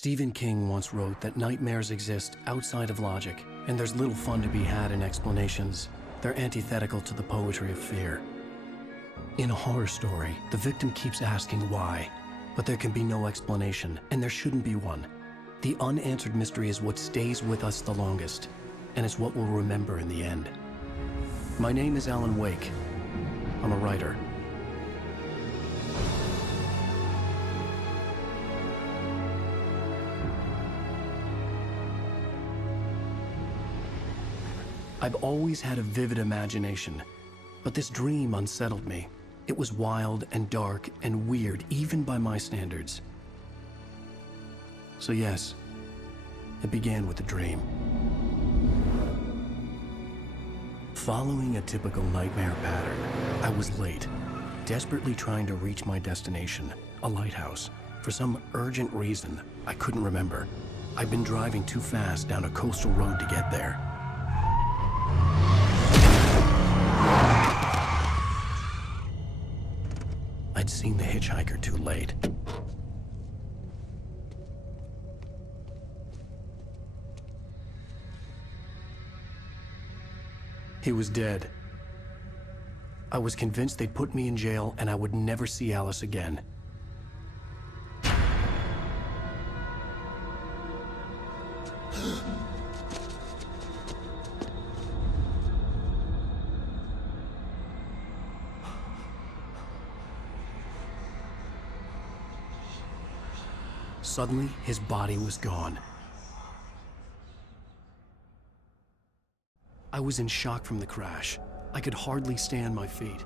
Stephen King once wrote that nightmares exist outside of logic, and there's little fun to be had in explanations. They're antithetical to the poetry of fear. In a horror story, the victim keeps asking why, but there can be no explanation, and there shouldn't be one. The unanswered mystery is what stays with us the longest, and it's what we'll remember in the end. My name is Alan Wake. I'm a writer. I've always had a vivid imagination, but this dream unsettled me. It was wild and dark and weird, even by my standards. So yes, it began with a dream. Following a typical nightmare pattern, I was late, desperately trying to reach my destination, a lighthouse. For some urgent reason, I couldn't remember. I'd been driving too fast down a coastal road to get there. I'd seen the hitchhiker too late. He was dead. I was convinced they'd put me in jail and I would never see Alice again. Suddenly, his body was gone. I was in shock from the crash. I could hardly stay on my feet.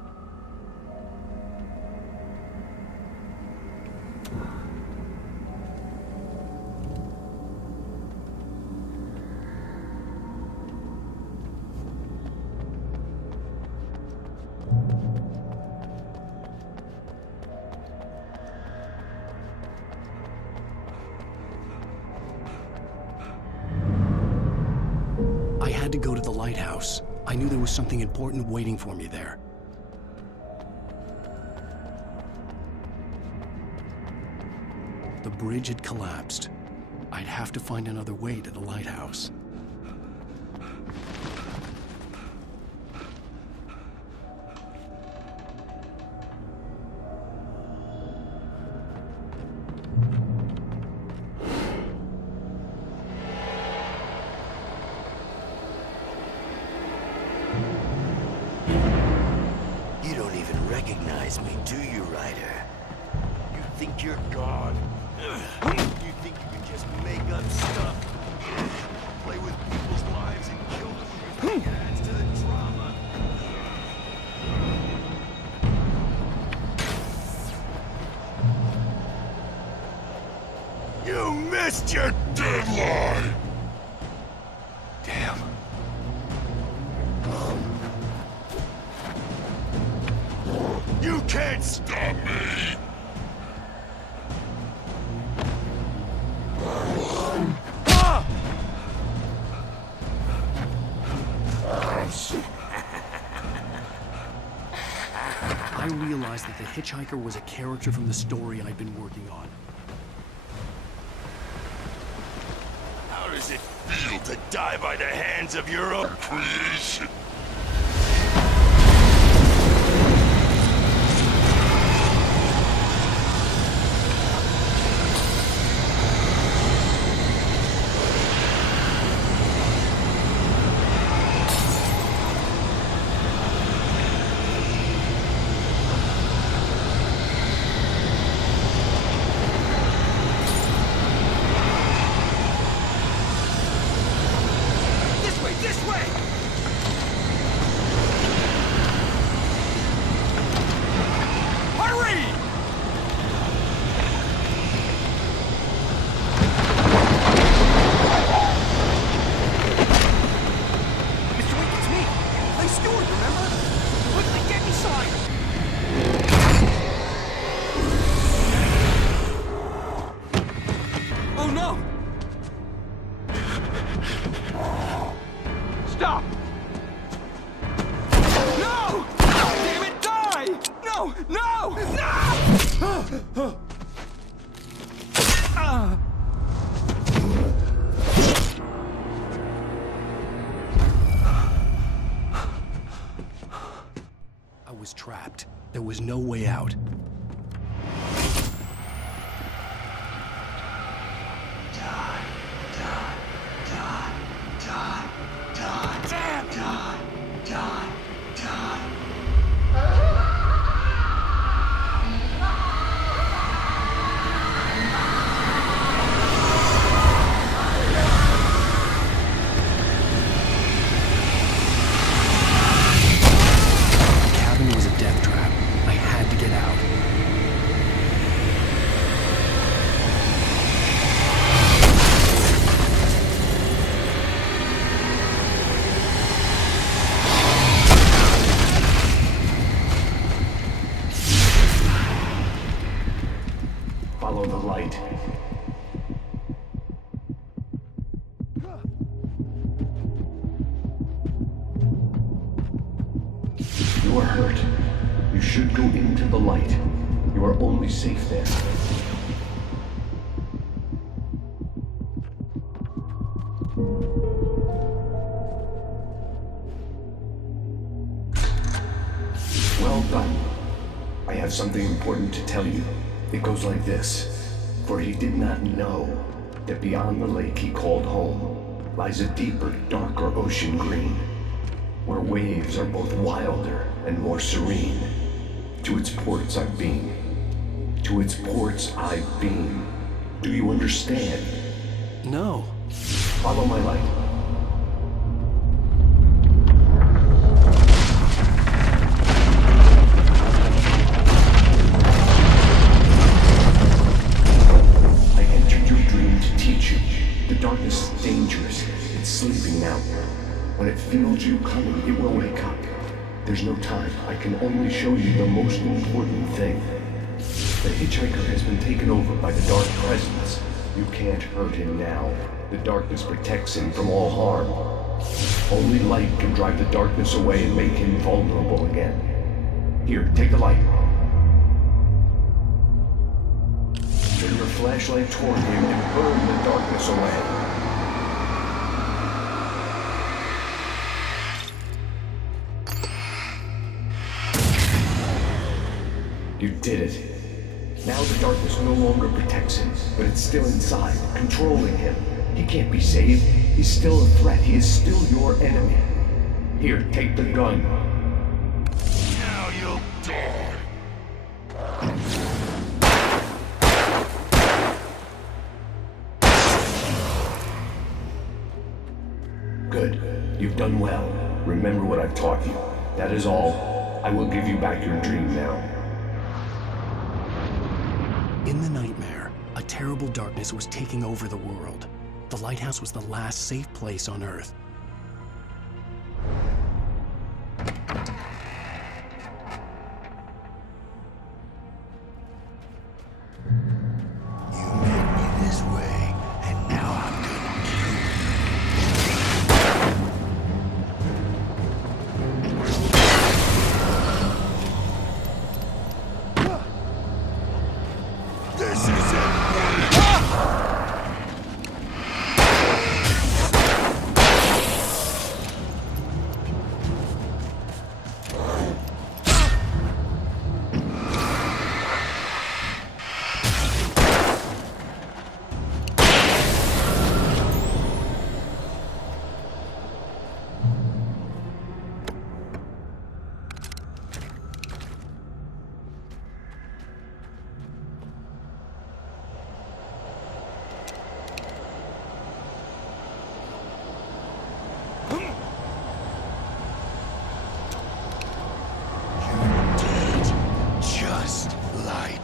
I had to go to the lighthouse. I knew there was something important waiting for me there. The bridge had collapsed. I'd have to find another way to the lighthouse. You don't even recognize me, do you, Ryder? You think you're God? You think you can just make up stuff? Play with people's lives and kill them because it adds to the drama. You missed your deadline! Damn. You can't stop me! I realized that the hitchhiker was a character from the story I'd been working on. How does it feel to die by the hands of your own creation? This way! Hurry! Mr. Wake, it's me! Play Stewart, remember? Quickly, get inside! Oh no! Stop! No! Damn it, die! No! No! No! There was no way out. Follow the light. You are hurt. You should go into the light. You are only safe there. Well done. I have something important to tell you. It goes like this. For he did not know that beyond the lake he called home lies a deeper, darker ocean green, where waves are both wilder and more serene. To its ports I've been. To its ports I've been. Do you understand? No. Follow my light. The darkness is dangerous. It's sleeping now. When it feels you coming, it will wake up. There's no time. I can only show you the most important thing. The hitchhiker has been taken over by the dark presence. You can't hurt him now. The darkness protects him from all harm. Only light can drive the darkness away and make him vulnerable again. Here, take the light. Turn your flashlight toward him and burn the darkness away. You did it. Now the darkness no longer protects him, but it's still inside, controlling him. He can't be saved. He's still a threat. He is still your enemy. Here, take the gun. Now you'll die. Good. You've done well. Remember what I've taught you. That is all. I will give you back your dream now. In the nightmare, a terrible darkness was taking over the world. The lighthouse was the last safe place on Earth. You made me this way, and now I'm gonna kill you. This is it. Just like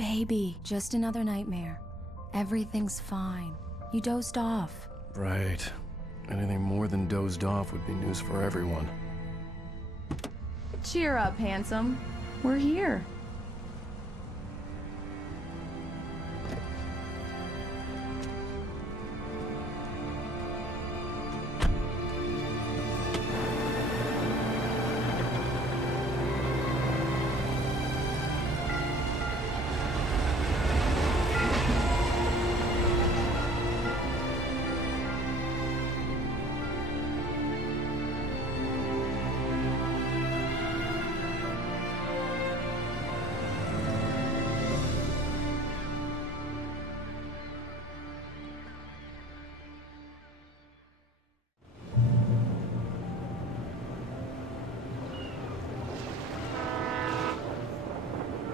Baby, just another nightmare. Everything's fine. You dozed off. Right. Anything more than dozed off would be news for everyone. Cheer up, handsome. We're here.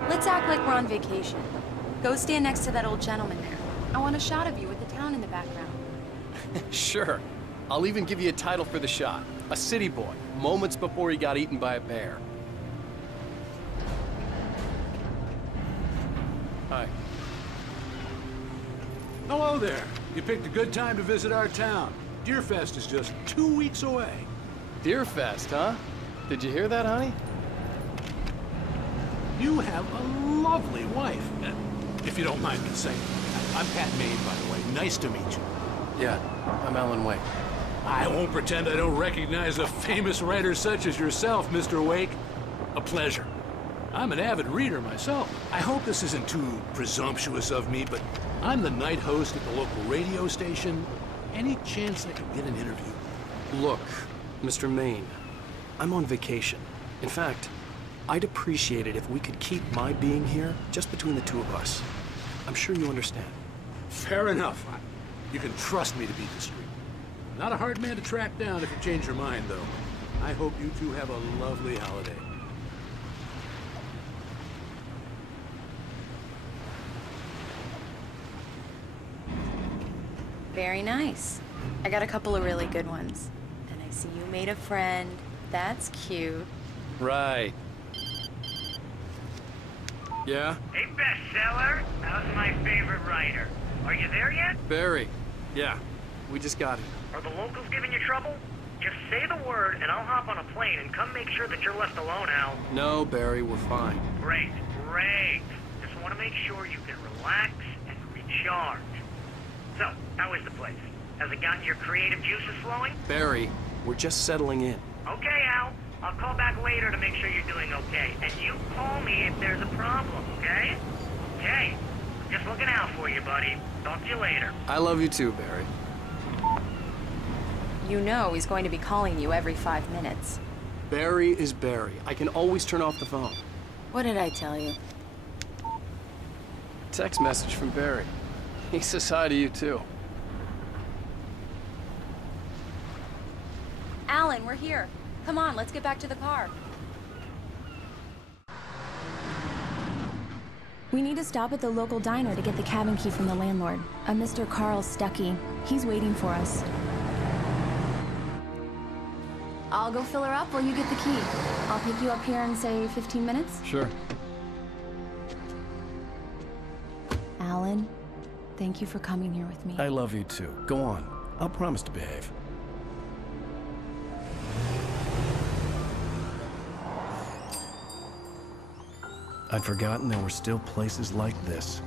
Let's act like we're on vacation. Go stand next to that old gentleman there. I want a shot of you with the town in the background. Sure. I'll even give you a title for the shot. A city boy, moments before he got eaten by a bear. Hi. Hello there. You picked a good time to visit our town. Deerfest is just 2 weeks away. Deerfest, huh? Did you hear that, honey? You have a lovely wife. If you don't mind me saying. I'm Pat Maine, by the way. Nice to meet you. Yeah, I'm Alan Wake. I won't pretend I don't recognize a famous writer such as yourself, Mr. Wake. A pleasure. I'm an avid reader myself. I hope this isn't too presumptuous of me, but I'm the night host at the local radio station. Any chance I could get an interview? Look, Mr. Maine, I'm on vacation. In fact, I'd appreciate it if we could keep my being here just between the two of us. I'm sure you understand. Fair enough. You can trust me to be discreet. Not a hard man to track down if you change your mind, though. I hope you two have a lovely holiday. Very nice. I got a couple of really good ones. And I see you made a friend. That's cute. Right. Yeah? Hey, bestseller. How's my favorite writer? Are you there yet? Barry. Yeah. We just got here. Are the locals giving you trouble? Just say the word, and I'll hop on a plane and come make sure that you're left alone, Al. No, Barry, we're fine. Great, great. Just want to make sure you can relax and recharge. So, how is the place? Has it gotten your creative juices flowing? Barry, we're just settling in. Okay, Al. I'll call back later to make sure you're doing okay. And you call me if there's a problem, okay? Okay. Just looking out for you, buddy. Talk to you later. I love you too, Barry. You know he's going to be calling you every 5 minutes. Barry is Barry. I can always turn off the phone. What did I tell you? Text message from Barry. He says hi to you too. Alan, we're here. Come on, let's get back to the car. We need to stop at the local diner to get the cabin key from the landlord, a Mr. Carl Stuckey. He's waiting for us. I'll go fill her up while you get the key. I'll pick you up here in, say, 15 minutes? Sure. Alan, thank you for coming here with me. I love you too. Go on. I'll promise to behave. I'd forgotten there were still places like this.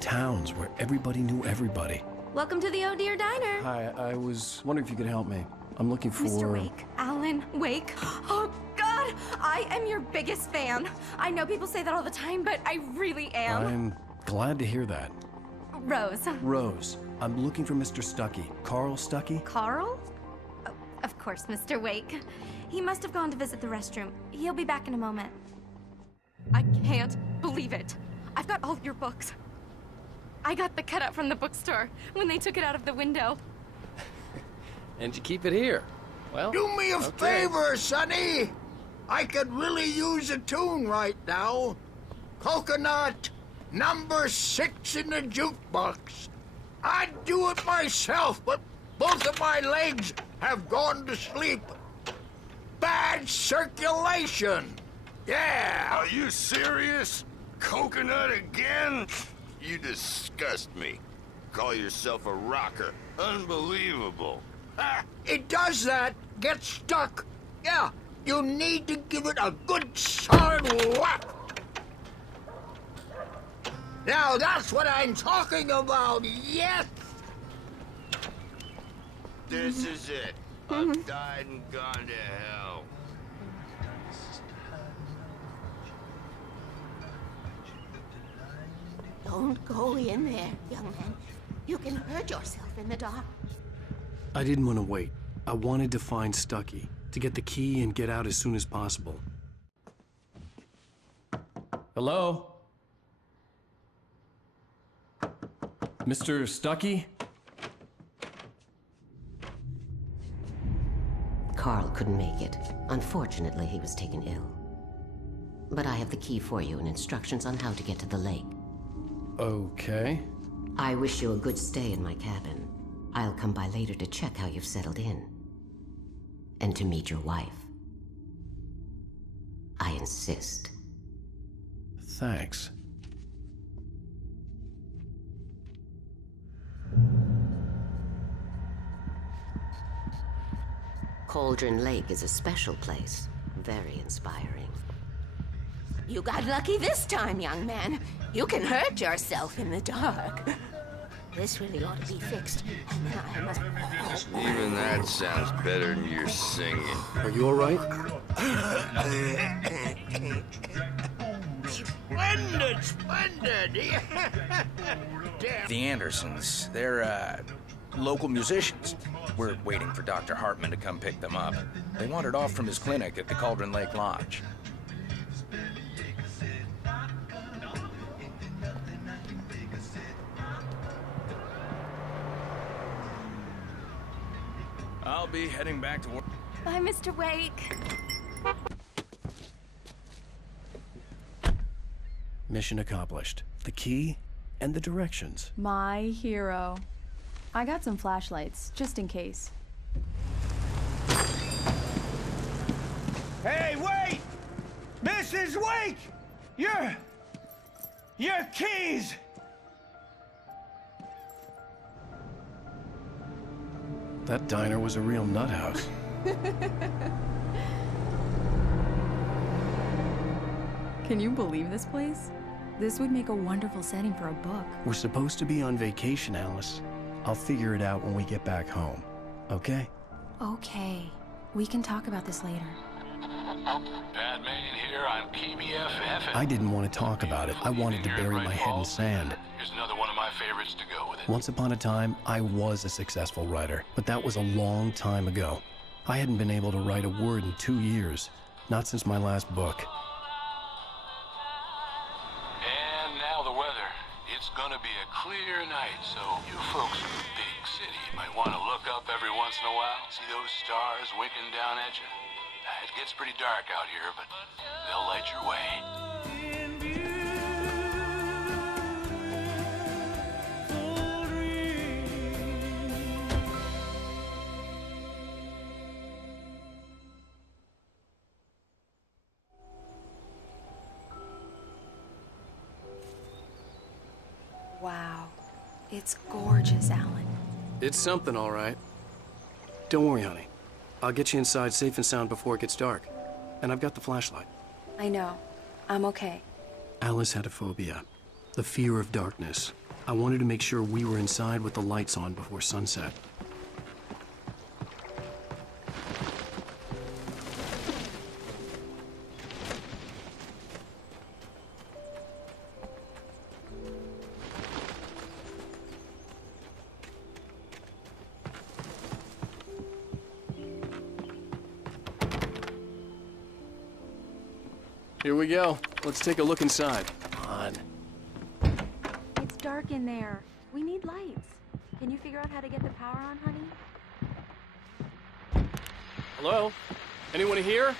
Towns where everybody knew everybody. Welcome to the Oh Dear Diner. Hi, I was wondering if you could help me. I'm looking for... Mr. Wake. Alan Wake. Oh, God! I am your biggest fan. I know people say that all the time, but I really am. I'm glad to hear that. Rose. Rose, I'm looking for Mr. Stuckey. Carl Stuckey? Carl? Oh, of course, Mr. Wake. He must have gone to visit the restroom. He'll be back in a moment. I can't believe it. I've got all your books. I got the cutout from the bookstore when they took it out of the window. And you keep it here. Well, do me a favor, Sonny. I could really use a tune right now. Coconut, number 6 in the jukebox. I'd do it myself, but both of my legs have gone to sleep. Bad circulation. Yeah. Are you serious? Coconut again? You disgust me. Call yourself a rocker. Unbelievable. Ha! It does that. Get stuck. Yeah, you need to give it a good solid whack. Now that's what I'm talking about, yes! This is it. I've died and gone to hell. Don't go in there, young man. You can hurt yourself in the dark. I didn't want to wait. I wanted to find Stucky, to get the key and get out as soon as possible. Hello? Mr. Stucky? Carl couldn't make it. Unfortunately, he was taken ill. But I have the key for you and instructions on how to get to the lake. Okay. I wish you a good stay in my cabin. I'll come by later to check how you've settled in. And to meet your wife. I insist. Thanks. Cauldron Lake is a special place. Very inspiring. You got lucky this time, young man. You can hurt yourself in the dark. This really ought to be fixed. And then I must... Even that sounds better than your singing. Are you all right? Splendid, splendid! Damn. The Andersons, they're, local musicians. We're waiting for Dr. Hartman to come pick them up. They wandered off from his clinic at the Cauldron Lake Lodge. I'll be heading back to work. Bye, Mr. Wake. Mission accomplished. The key and the directions. My hero. I got some flashlights, just in case. Hey, wait! Mrs. Wake! Your keys! That diner was a real nut house. Can you believe this place? This would make a wonderful setting for a book. We're supposed to be on vacation, Alice. I'll figure it out when we get back home. Okay? Okay. We can talk about this later. Pat Maine here on KBFF. I didn't want to talk about it. I wanted to bury my head in sand. Here's another one of my favorites to go with it. Once upon a time, I was a successful writer, but that was a long time ago. I hadn't been able to write a word in 2 years. Not since my last book. And now the weather. It's gonna be a clear night, so you folks in the big city might want to look up every once in a while. See those stars winking down at you? It gets pretty dark out here, but they'll light your way. Wow. It's gorgeous, Alan. It's something, all right. Don't worry, honey. I'll get you inside safe and sound before it gets dark. And I've got the flashlight. I know. I'm okay. Alice had a phobia. The fear of darkness. I wanted to make sure we were inside with the lights on before sunset. Here we go. Let's take a look inside. Come on. It's dark in there. We need lights. Can you figure out how to get the power on, honey? Hello? Anyone here?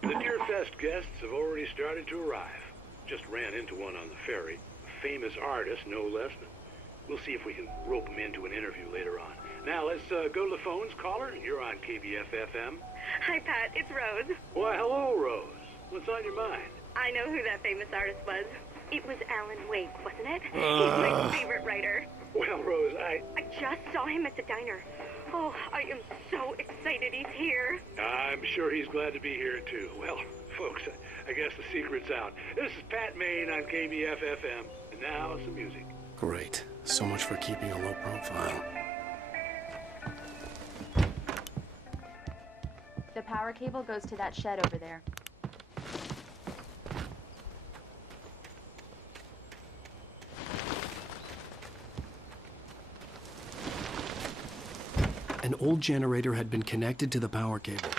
The Deerfest guests have already started to arrive. Just ran into one on the ferry. A famous artist, no less. We'll see if we can rope him into an interview later on. Now, let's go to the phones. Caller, you're on KBF-FM. Hi, Pat. It's Rose. Why, hello, Rose. What's on your mind? I know who that famous artist was. It was Alan Wake, wasn't it? He's my favorite writer. Well, Rose, I just saw him at the diner. Oh, I am so excited he's here. I'm sure he's glad to be here, too. Well, folks, I guess the secret's out. This is Pat Maine on KBF-FM, and now some music. Great. So much for keeping a low profile. The power cable goes to that shed over there. An old generator had been connected to the power cable.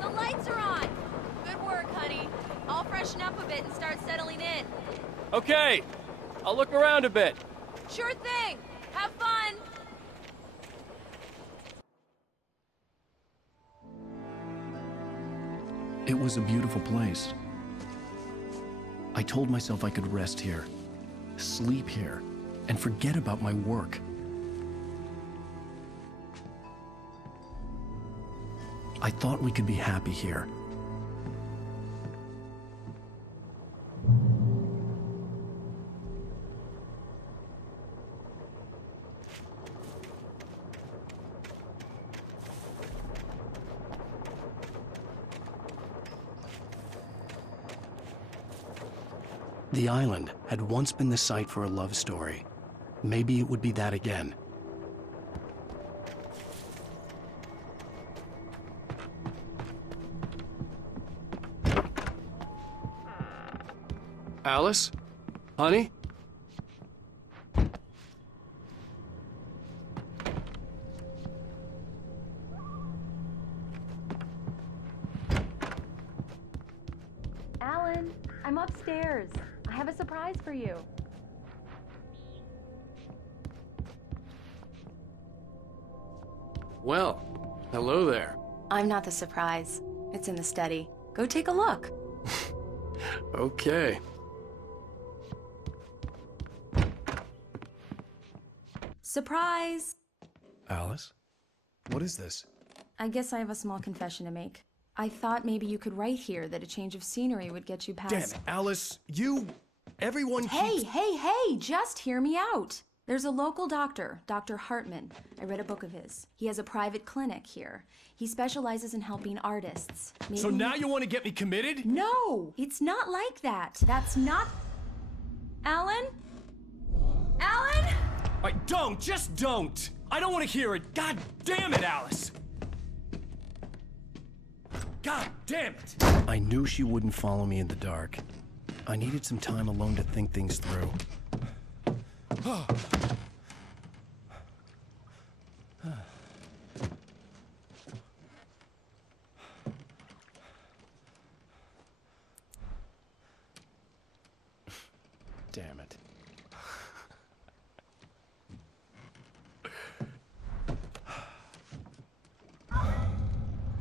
The lights are on! Good work, honey. I'll freshen up a bit and start settling in. Okay, I'll look around a bit. Sure thing! Have fun! It was a beautiful place. I told myself I could rest here, sleep here, and forget about my work. I thought we could be happy here. The island had once been the site for a love story. Maybe it would be that again. Alice? Honey? Alan, I'm upstairs. I have a surprise for you. Well, hello there. I'm not the surprise. It's in the study. Go take a look. Okay. Surprise! Alice? What is this? I guess I have a small confession to make. I thought maybe you could write here that a change of scenery would get you past... Damn it, Alice, everyone keeps... Hey, just hear me out. There's a local doctor, Dr. Hartman. I read a book of his. He has a private clinic here. He specializes in helping artists. Maybe... So now you want to get me committed? No, it's not like that. That's not... Alan? Alan? Just don't! I don't want to hear it. God damn it, Alice! God damn it! I knew she wouldn't follow me in the dark. I needed some time alone to think things through. Damn it.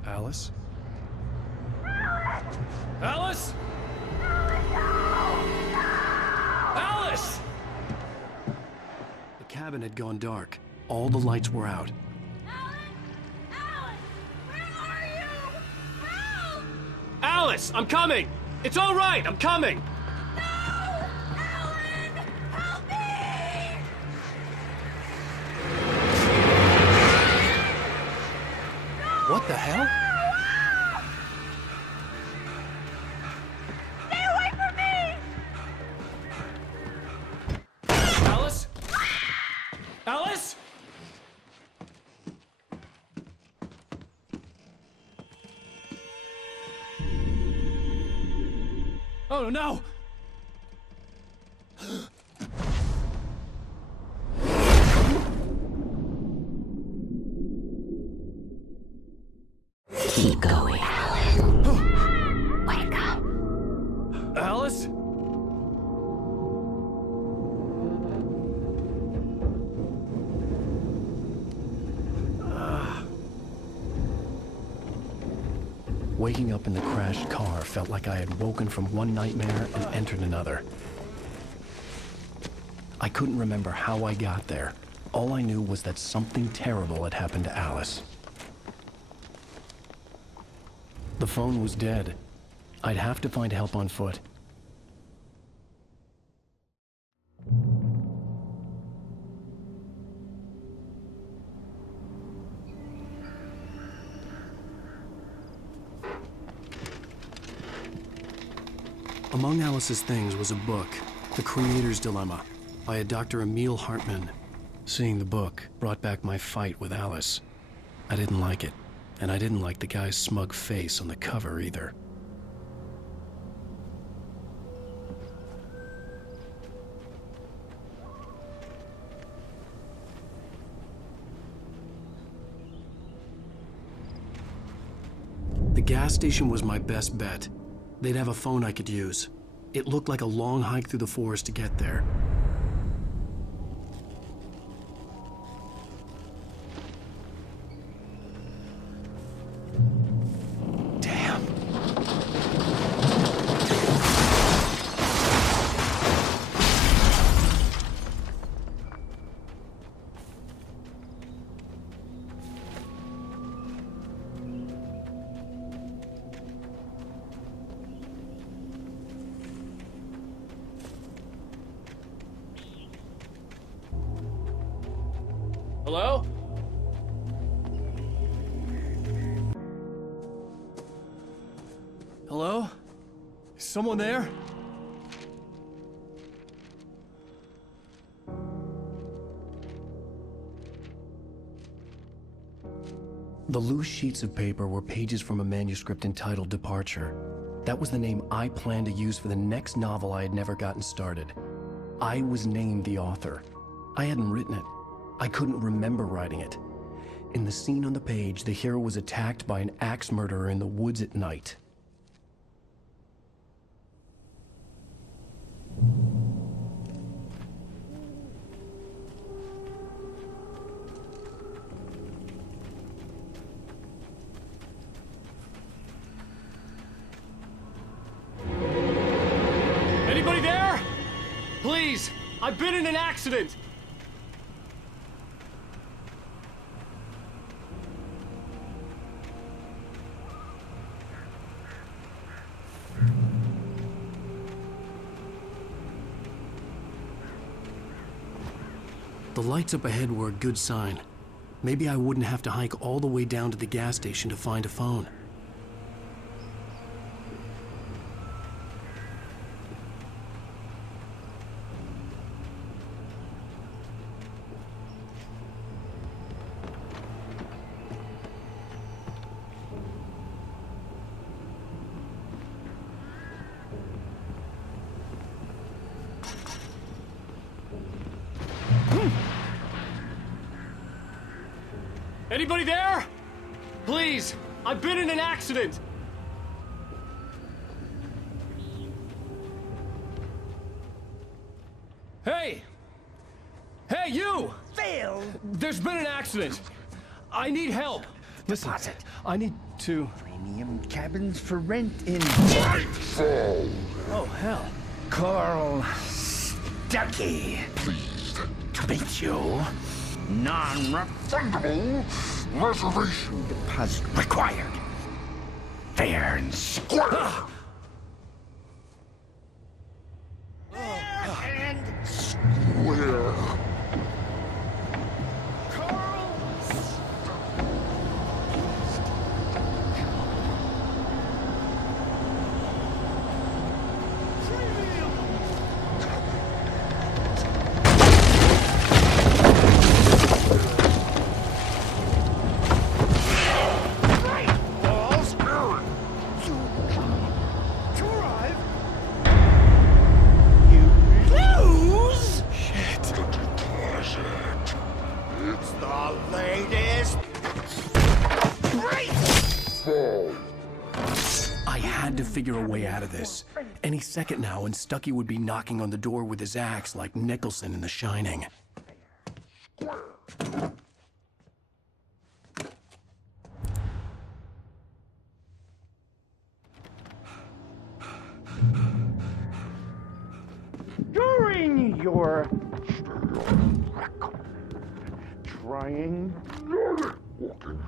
Alice? Alice? Alice! The cabin had gone dark. All the lights were out. Alice, I'm coming! It's all right, I'm coming! What the hell? Stay away from me! Alice? Alice? Oh no! Keep going, Alan. Wake up. Alice? Waking up in the crashed car felt like I had woken from one nightmare and entered another. I I couldn't remember how I got there. All I knew was that something terrible had happened to Alice. The phone was dead. I'd have to find help on foot. Among Alice's things was a book, The Creator's Dilemma, by a Dr. Emil Hartman. Seeing the book brought back my fight with Alice. I didn't like it, and I didn't like the guy's smug face on the cover either. The gas station was my best bet. They'd have a phone I could use. It looked like a long hike through the forest to get there. Hello? Hello? Is someone there? The loose sheets of paper were pages from a manuscript entitled Departure. That was the name I planned to use for the next novel I had never gotten started. I was named the author. I hadn't written it. I couldn't remember writing it. In the scene on the page, the hero was attacked by an axe murderer in the woods at night. Anybody there? Please, I've been in an accident. The lights up ahead were a good sign. Maybe I wouldn't have to hike all the way down to the gas station to find a phone. Anybody there? Please, I've been in an accident. Hey! Hey, you! Phil! There's been an accident. I need help. Listen, I need to... Premium cabins for rent in... Oh, hell. Carl Stuckey. Pleased to meet you. Non-refundable reservation deposit required. Fair and square. And square. Figure a way out of this. Any second now, and Stuckey would be knocking on the door with his axe like Nicholson in The Shining. During your record. Trying walking.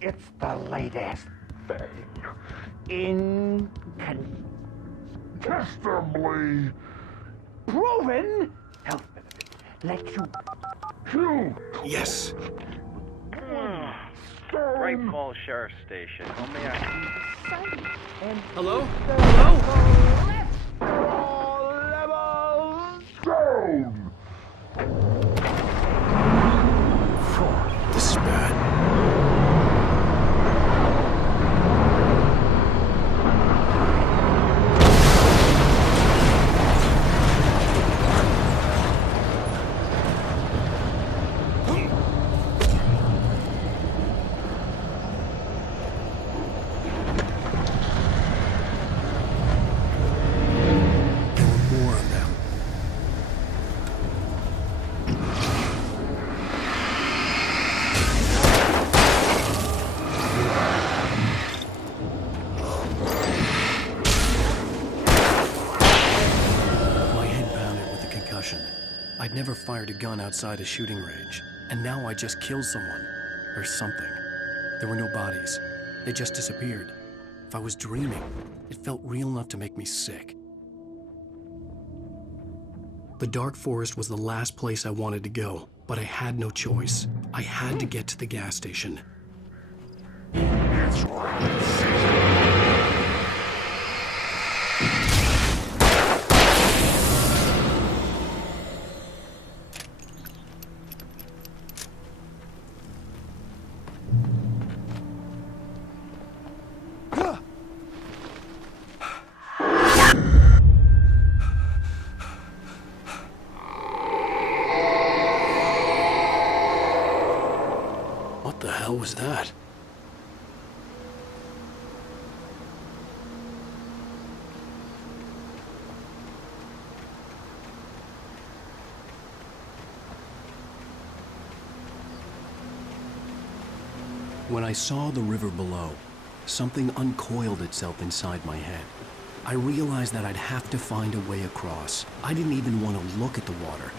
It's the latest thing. Incontestably proven health benefit. Let you shoot. Yes. Great Falls Sheriff Station. How may I? Hello? Hello? Down. This is bad. I'd never fired a gun outside a shooting range, and now I just killed someone. Or something. There were no bodies. They just disappeared. If I was dreaming, it felt real enough to make me sick. The dark forest was the last place I wanted to go, but I had no choice. I had to get to the gas station. That's right. What the hell was that? When I saw the river below, something uncoiled itself inside my head. I realized that I'd have to find a way across. I didn't even want to look at the water.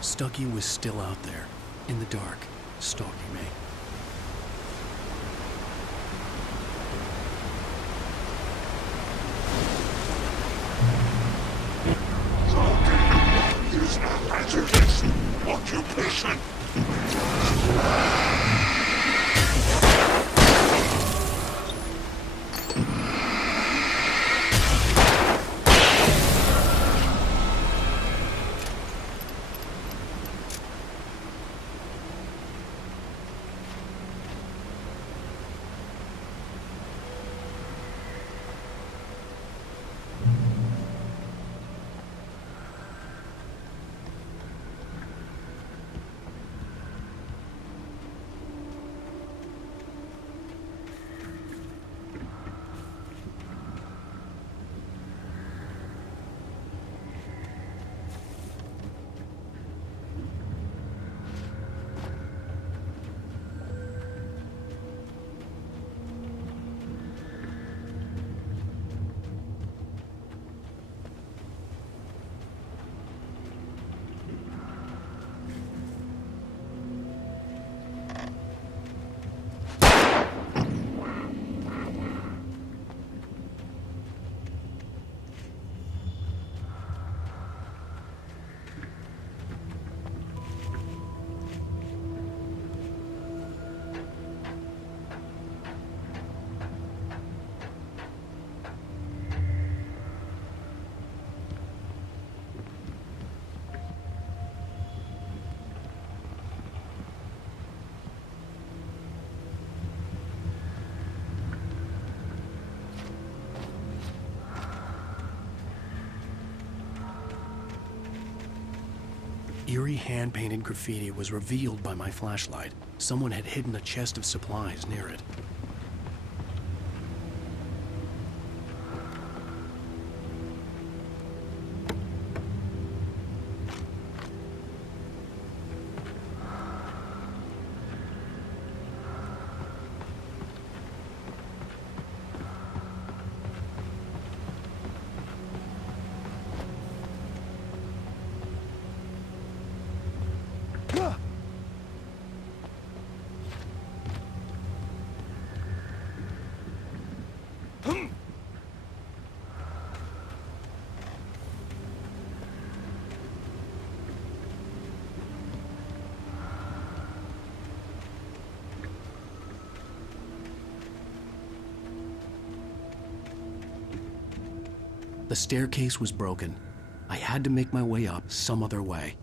Stucky was still out there, in the dark, stalking me. Is an education occupation. eerie hand-painted graffiti was revealed by my flashlight. Someone had hidden a chest of supplies near it. The staircase was broken. I had to make my way up some other way.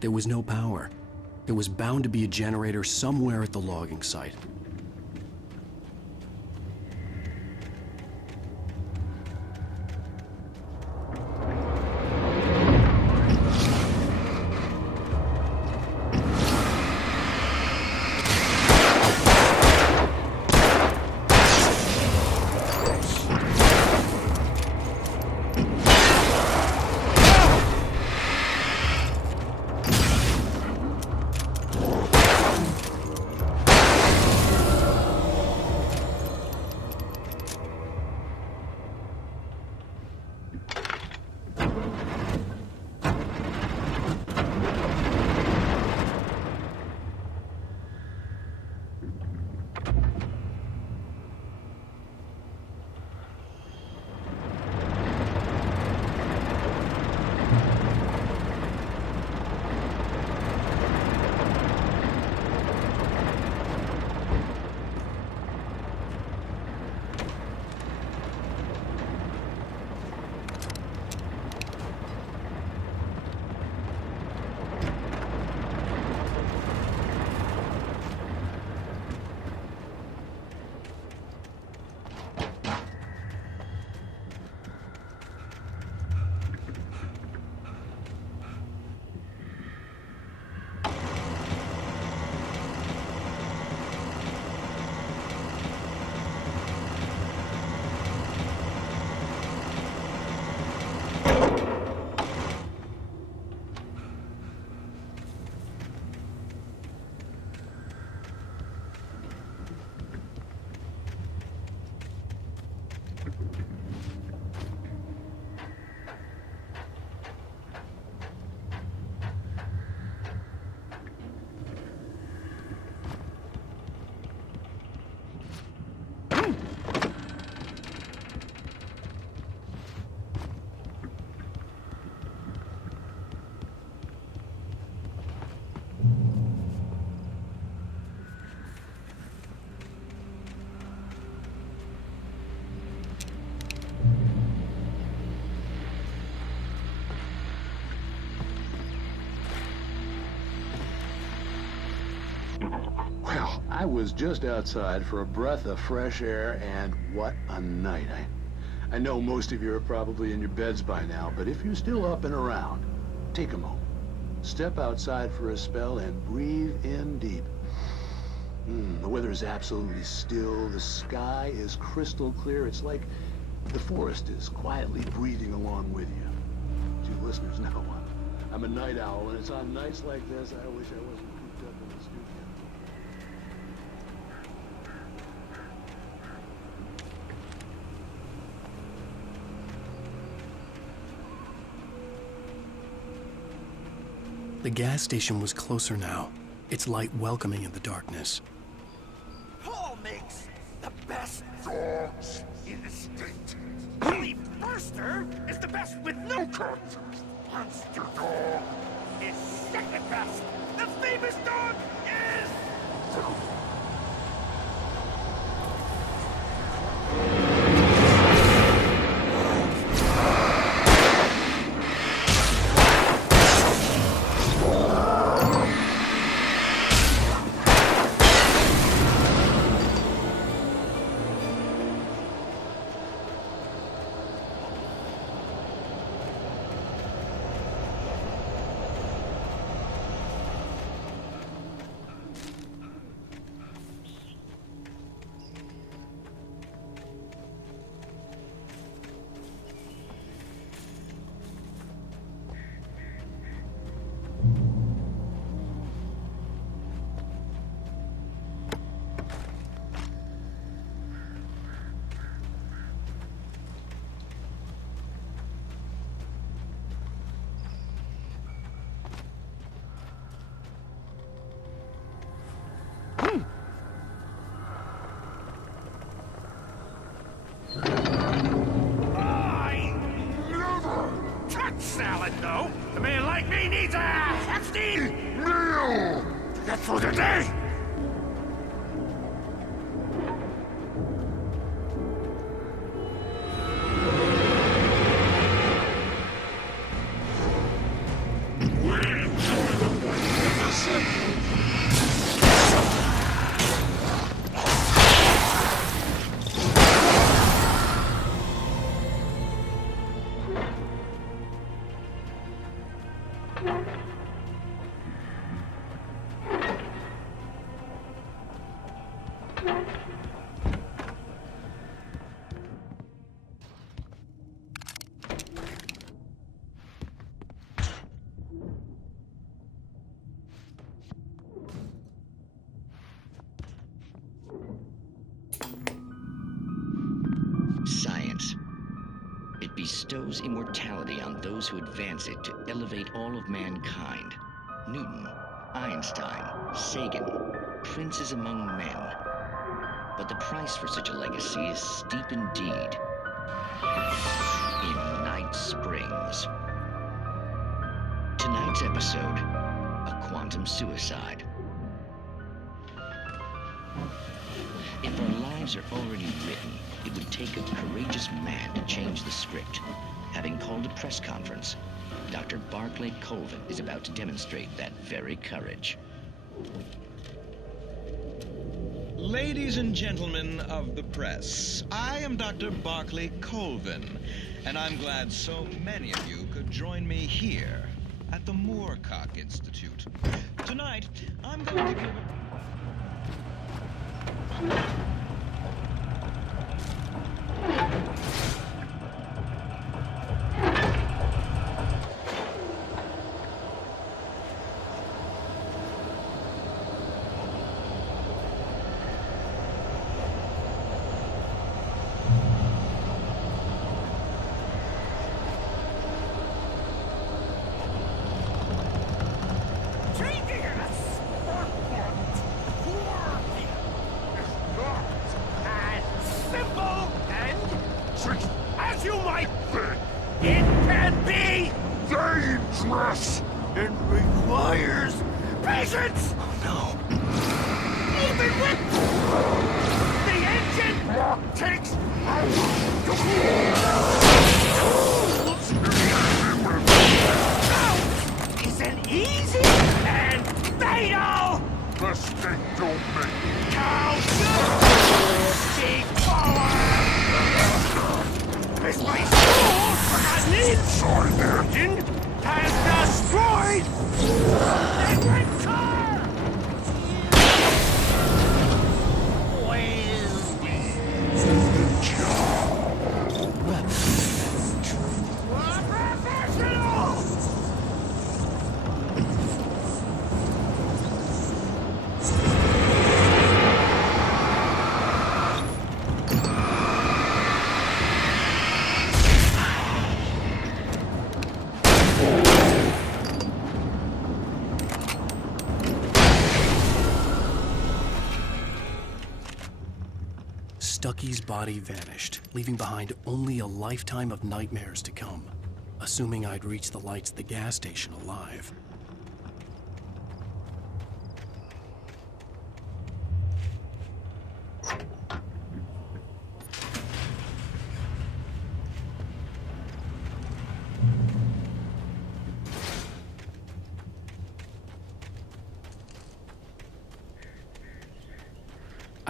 There was no power. There was bound to be a generator somewhere at the logging site. I was just outside for a breath of fresh air, and what a night. I know most of you are probably in your beds by now, but if you're still up and around, take a moment. Step outside for a spell and breathe in deep. The weather is absolutely still. The sky is crystal clear. It's like the forest is quietly breathing along with you. To listeners know, I'm a night owl, and it's on nights like this I wish I wasn't cooped up in the studio. The gas station was closer now, its light welcoming in the darkness. Paul makes the best dogs in the state. Billy Burster is the best with no cut. Monster Dog is second best. The famous dog is... just need meal to get through the day. Science. It bestows immortality on those who advance it to elevate all of mankind. Newton, Einstein, Sagan, princes among men. But the price for such a legacy is steep indeed. In Night Springs. Tonight's episode, a quantum suicide. If our lives are already written, it would take a courageous man to change the script. Having called a press conference, Dr. Barclay Colvin is about to demonstrate that very courage. Ladies and gentlemen of the press, I am Dr. Barclay Colvin, and I'm glad so many of you could join me here at the Moorcock Institute. Tonight, I'm going to give and requires patience! Oh, no. Even with the engine takes isn't easy and fatal! Mistake don't make Take forward! This place forgotten inside the engine has destroyed the car! Stucky's body vanished, leaving behind only a lifetime of nightmares to come, assuming I'd reach the lights at the gas station alive.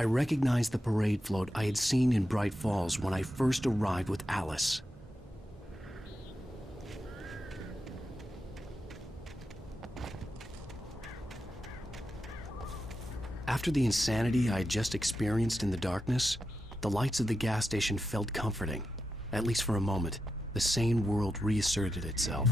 I recognized the parade float I had seen in Bright Falls when I first arrived with Alice. After the insanity I had just experienced in the darkness, the lights of the gas station felt comforting. At least for a moment, the sane world reasserted itself.